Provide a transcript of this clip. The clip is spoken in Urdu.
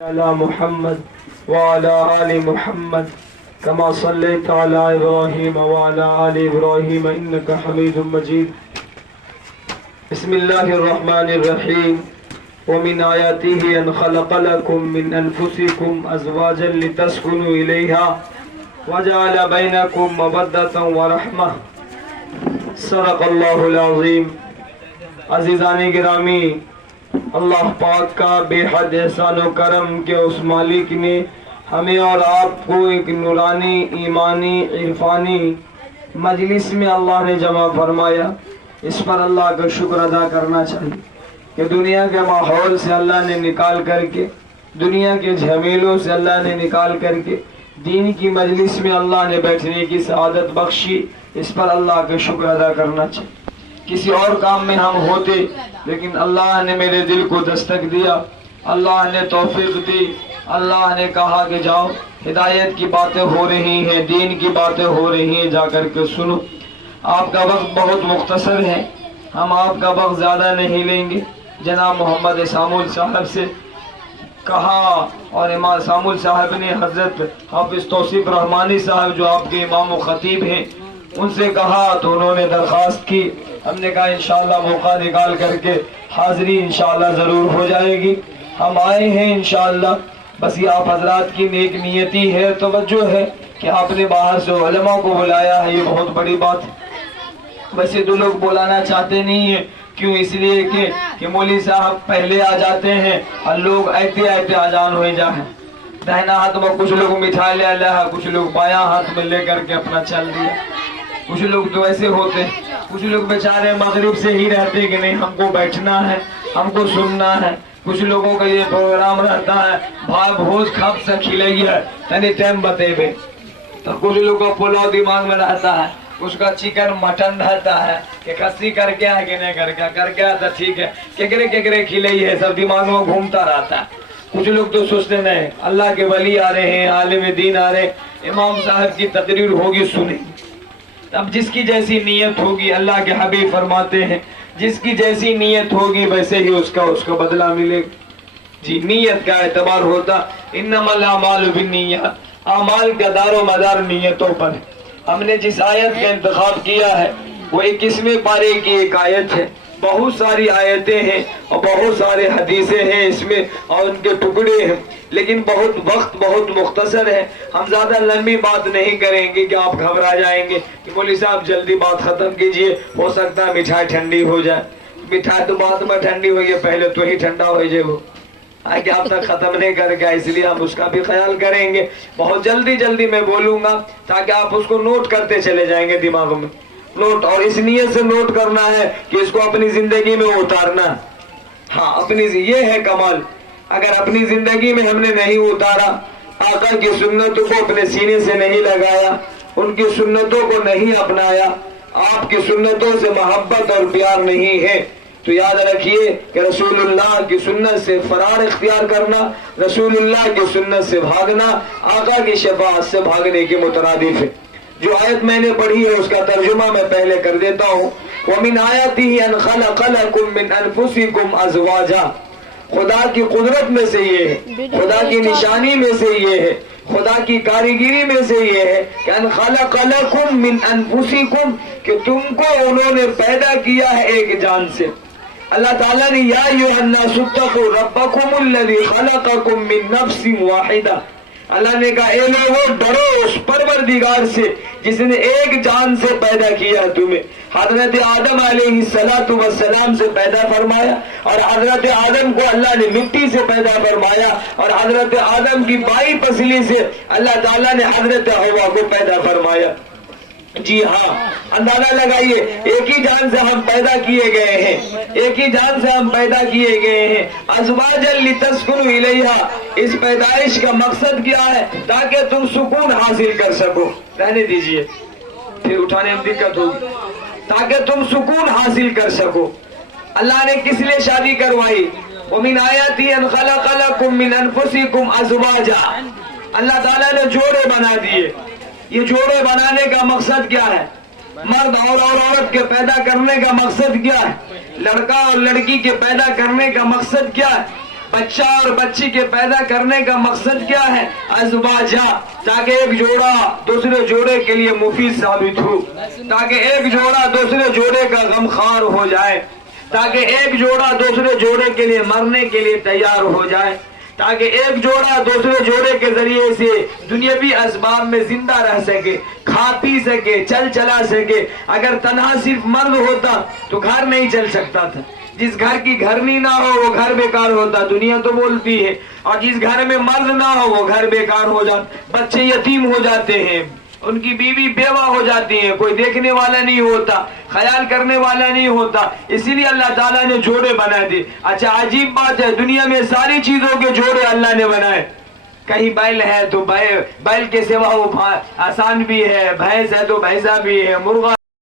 على محمد وعلى آل محمد كما صليت على إبراهيم وعلى آل إبراهيم إنك حميد مجيد. بسم الله الرحمن الرحيم. ومن آياته أن خلق لكم من أنفسكم أزواجا لتسكنوا إليها وجعل بينكم مودة ورحمة. صدق الله العظيم. عزیزان گرامی، اللہ پاک کا بے حد احسان و کرم کہ اس مالک نے ہمیں اور آپ کو ایک نورانی ایمانی عرفانی مجلس میں اللہ نے جمع فرمایا. اس پر اللہ کا شکر ادا کرنا چاہیے کہ دنیا کے ماحول سے اللہ نے نکال کر کے، دنیا کے جھمیلوں سے اللہ نے نکال کر کے دین کی مجلس میں اللہ نے بیٹھنے کی سعادت بخشی. اس پر اللہ کا شکر ادا کرنا چاہیے. کسی اور کام میں ہم ہوتے، لیکن اللہ نے میرے دل کو دستک دیا، اللہ نے توفیق دی، اللہ نے کہا کہ جاؤ، ہدایت کی باتیں ہو رہی ہیں، دین کی باتیں ہو رہی ہیں، جا کر کے سنو. آپ کا وقت بہت مختصر ہے، ہم آپ کا وقت زیادہ نہیں لیں گے. جناب محمد سامول صاحب سے کہا، اور امام سامول صاحب نے حضرت حافظ توصیف رحمانی صاحب جو آپ کے امام و خطیب ہیں ان سے کہا، تو انہوں نے درخواست کی. ہم نے کہا انشاءاللہ موقع نکال کر کے حاضری انشاءاللہ ضرور ہو جائے گی. ہم آئے ہیں انشاءاللہ، بس یہ آپ حضرات کی نیک نیتی ہے، توجہ ہے کہ آپ نے باہر سے علماء کو بلایا ہے، یہ بہت بڑی بات ہے. ویسے تو لوگ بلانا چاہتے نہیں ہیں، کیوں؟ اس لیے کہ مولوی صاحب پہلے آ جاتے ہیں اور لوگ آتے آتے آجان ہوئے جائیں. دہنا ہاتھ میں کچھ لوگ مٹھائی لے لیا، کچھ لوگ بایاں ہاتھ میں لے کر کے اپنا چل دیا. کچھ لوگ تو ایسے ہوتے، کچھ لوگ بیچارے مغرب سے ہی رہتے کہ نہیں ہم کو بیٹھنا ہے، ہم کو سننا ہے. کچھ لوگوں کا یہ پروگرام رہتا ہے بھائی بھوج کھپ سے کھلے گی ہے تنی ٹائم بتے بے. تو کچھ لوگوں کا پلاؤ دماغ میں رہتا ہے، اس کا چکن مٹن رہتا ہے کہ کسی کر کے ہے کہ نہیں کر کے تو ٹھیک ہے، کیکرے کھلے ہے، سب دماغ میں گھومتا رہتا ہے. کچھ لوگ تو سوچتے نہیں اللہ کے ولی آ رہے ہیں، عالم دین آ رہے ہیں، امام صاحب کی تقریر ہوگی سنیں. اب جس کی جیسی نیت ہوگی، اللہ کے حبیب فرماتے ہیں جس کی جیسی نیت ہوگی ویسے ہی اس کا بدلہ ملے گا. جی، نیت کا اعتبار ہوتا. انما الاعمال بالنیات، اعمال کا دار و مدار نیتوں پر ہے. ہم نے جس آیت کا انتخاب کیا ہے وہ 21ویں پارے کی ایک آیت ہے. بہت ساری آیتیں ہیں اور بہت سارے حدیثیں ہیں اس میں اور ان کے ٹکڑے ہیں، لیکن وقت بہت مختصر ہے. ہم زیادہ لمبی بات نہیں کریں گے کہ آپ گھبرا جائیں گے کہ مولوی صاحب جلدی بات ختم کیجئے، ہو سکتا ہے مٹھائی ٹھنڈی ہو جائے. مٹھائی تو بعد میں ٹھنڈی ہوئی ہے، پہلے تو ہی ٹھنڈا ہو جائے وہ کہ آپ تک ختم نہیں کر گیا. اس لیے ہم اس کا بھی خیال کریں گے. بہت جلدی میں بولوں گا تاکہ آپ اس کو نوٹ کرتے چلے جائیں گے دماغ میں. نوٹ، اور اس نیت سے نوٹ کرنا ہے کہ اس کو اپنی زندگی میں اتارنا. ہاں، یہ ہے کمال. اگر اپنی زندگی میں ہم نے نہیں اتارا، آقا کی سنتوں کو اپنے سینے سے نہیں لگایا، ان کی سنتوں کو نہیں اپنایا، آپ کی سنتوں سے محبت اور پیار نہیں ہے، تو یاد رکھیے کہ رسول اللہ کی سنت سے فرار اختیار کرنا، رسول اللہ کی سنت سے بھاگنا آقا کی شفاعت سے بھاگنے کے مترادف ہے. جو آیت میں نے پڑھی ہے اس کا ترجمہ میں پہلے کر دیتا ہوں. وَمِنْ آيَاتِهِ أَنْ خَلَقَ لَكُم مِّنْ أَنفُسِكُمْ أَزْوَاجًا. خدا کی قدرت میں سے یہ ہے، خدا کی نشانی میں سے یہ ہے، خدا کی کاریگری میں سے یہ ہے کہ ان خلق لکم من انفسکم، کہ تم کو انہوں نے پیدا کیا ہے ایک جان سے. اللہ تعالیٰ نے یا ایھا الناس اتقوا ربکم الذی خلقکم من نفس واحدہ، اللہ نے کہا اے لوگو ڈرو اس پروردگار سے جس نے ایک جان سے پیدا کیا تمہیں. حضرت آدم علیہ السلام سے پیدا فرمایا، اور حضرت آدم کو اللہ نے مٹی سے پیدا فرمایا، اور حضرت آدم کی بائی پسلی سے اللہ تعالیٰ نے حضرت حوا کو پیدا فرمایا. جی ہاں، اندازہ لگائیے ایک ہی جان سے ہم پیدا کیے گئے ہیں، ایک ہی جان سے ہم پیدا کیے گئے ہیں. ازواجا لتسکنوا الیہا، اس پیدائش کا مقصد کیا ہے؟ تاکہ تم سکون حاصل کر سکو. رہنے دیجئے، پھر اٹھانے میں دقت ہوگی. تاکہ تم سکون حاصل کر سکو. اللہ نے کس لیے شادی کروائی؟ وَمِنْ آيَاتِهِ أَنْ خَلَقَ لَكُم مِّنْ أَنفُسِكُمْ أَزْوَاجًا. اللہ تعالیٰ نے جوڑے بنا دیے. یہ جوڑے بنانے کا مقصد کیا ہے؟ مرد اور عورت کے پیدا کرنے کا مقصد کیا ہے؟ لڑکا اور لڑکی کے پیدا کرنے کا مقصد کیا ہے؟ بچہ اور بچی کے پیدا کرنے کا مقصد کیا ہے؟ ازواجا، تاکہ ایک جوڑا دوسرے جوڑے کے لیے مفید ثابت ہو، تاکہ ایک جوڑا دوسرے جوڑے کا غمخوار ہو جائے، تاکہ ایک جوڑا دوسرے جوڑے کے لیے مرنے کے لیے تیار ہو جائے، تاکہ ایک جوڑا دوسرے جوڑے کے ذریعے سے دنیاوی اسباب میں زندہ رہ سکے، کھا پی سکے، چل چلا سکے۔ اگر تنہا صرف مرد ہوتا تو گھر نہیں چل سکتا تھا۔ جس گھر کی گھرنی نہ ہو وہ گھر بیکار ہوتا، دنیا تو بولتی ہے، اور جس گھر میں مرد نہ ہو وہ گھر بیکار ہو جاتا، بچے یتیم ہو جاتے ہیں، ان کی بیوی بیوہ ہو جاتی ہے، کوئی دیکھنے والا نہیں ہوتا، خیال کرنے والا نہیں ہوتا۔ اسی لیے اللہ تعالیٰ نے جوڑے بنا دی۔ اچھا عجیب بات ہے، دنیا میں ساری چیزوں کے جوڑے اللہ نے بنائے۔ کہیں بیل ہے تو بیل کے سوا وہ آسان بھی ہے، بھینس ہے تو بھینسا بھی ہے، مرغا